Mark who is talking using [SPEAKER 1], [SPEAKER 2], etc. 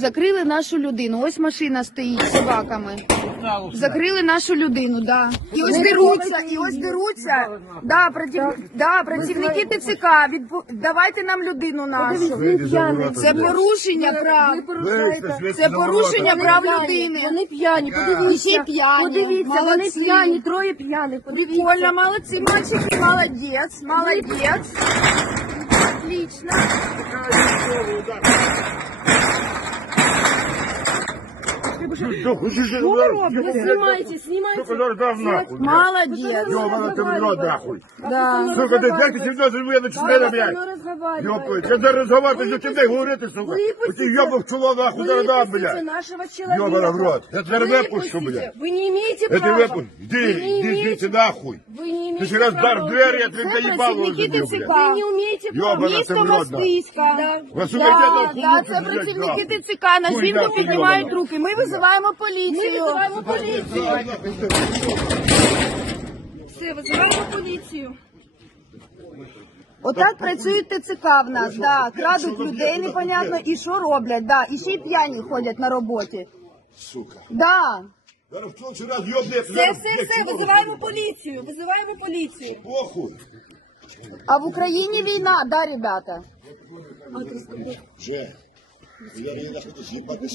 [SPEAKER 1] Закрили нашу людину. Ось машина стоїть з собаками. Закрили нашу людину, да. І ось деруться, і ось деруться. Да, против... да, працівники ТЦК, відпу... давайте нам людину нашу. Це порушення прав. Це порушення прав людини.
[SPEAKER 2] Вони п'яні, подивіться.
[SPEAKER 1] П'яні.
[SPEAKER 2] Подивіться, вони
[SPEAKER 1] Молодці.
[SPEAKER 2] п'яні, троє п'яних. Подивіться.
[SPEAKER 1] Прикольно, молодці, мальчики, молодець, молодець. Отлично.
[SPEAKER 3] Что
[SPEAKER 2] Ви робите? Знімайте, знімайте.
[SPEAKER 1] Молодець.
[SPEAKER 3] Ёбаный ты в рот, нахуй.
[SPEAKER 1] Да.
[SPEAKER 3] Сука, ти як ти сюди живе, начинай, блядь. Ёпай, я зараз разговариваю, з тебе говорити, сука. У тебе ёбав чуло, нахуй, зараз дам,
[SPEAKER 2] Выпустите
[SPEAKER 3] блядь.
[SPEAKER 2] нашего человека.
[SPEAKER 3] Ёбаный в рот. Я тебя выпущу,
[SPEAKER 2] Выпустите.
[SPEAKER 3] блядь.
[SPEAKER 2] Вы не имеете
[SPEAKER 3] Я тебе
[SPEAKER 2] права.
[SPEAKER 3] выпущу. Иди,
[SPEAKER 2] Вы не
[SPEAKER 3] иди
[SPEAKER 2] имеете-
[SPEAKER 3] звідси, нахуй.
[SPEAKER 2] Вы не
[SPEAKER 3] Ти
[SPEAKER 2] имеете
[SPEAKER 3] ще раз
[SPEAKER 2] права.
[SPEAKER 3] дар в двері, я
[SPEAKER 2] уходить.
[SPEAKER 3] тебе
[SPEAKER 1] Це
[SPEAKER 3] доїбало
[SPEAKER 1] працівники
[SPEAKER 3] забив,
[SPEAKER 1] ТЦК.
[SPEAKER 3] блядь.
[SPEAKER 2] Вы не умеете права.
[SPEAKER 3] Ёбана
[SPEAKER 1] Місто
[SPEAKER 3] ти в рот,
[SPEAKER 1] Москвиська.
[SPEAKER 3] Ви, сука,
[SPEAKER 1] Да,
[SPEAKER 3] йдете
[SPEAKER 1] да,
[SPEAKER 3] охуєнно,
[SPEAKER 1] це
[SPEAKER 3] блядь,
[SPEAKER 1] працівники
[SPEAKER 3] нахуй.
[SPEAKER 1] ТЦК на
[SPEAKER 3] Хуй
[SPEAKER 1] жінку
[SPEAKER 3] нахуй,
[SPEAKER 1] піднімають
[SPEAKER 3] йобана.
[SPEAKER 1] руки. Ми визиваємо
[SPEAKER 2] Мы
[SPEAKER 1] поліцію.
[SPEAKER 2] вызываем полицию. Все, вызываем полицию.
[SPEAKER 1] Отак працюють ТЦК в нас, да. Крадуть людей, непонятно, і що роблять, да. І ще й п'яні ходять на роботі.
[SPEAKER 3] Сука.
[SPEAKER 1] Да.
[SPEAKER 3] Зараз в следующий раз ёбне,
[SPEAKER 2] Все, все, все, вызываем полицию. Вызываем полицию.
[SPEAKER 3] Похуй.
[SPEAKER 1] А в Україні війна, да, ребята?
[SPEAKER 3] Вже. Я не хочу з'їбати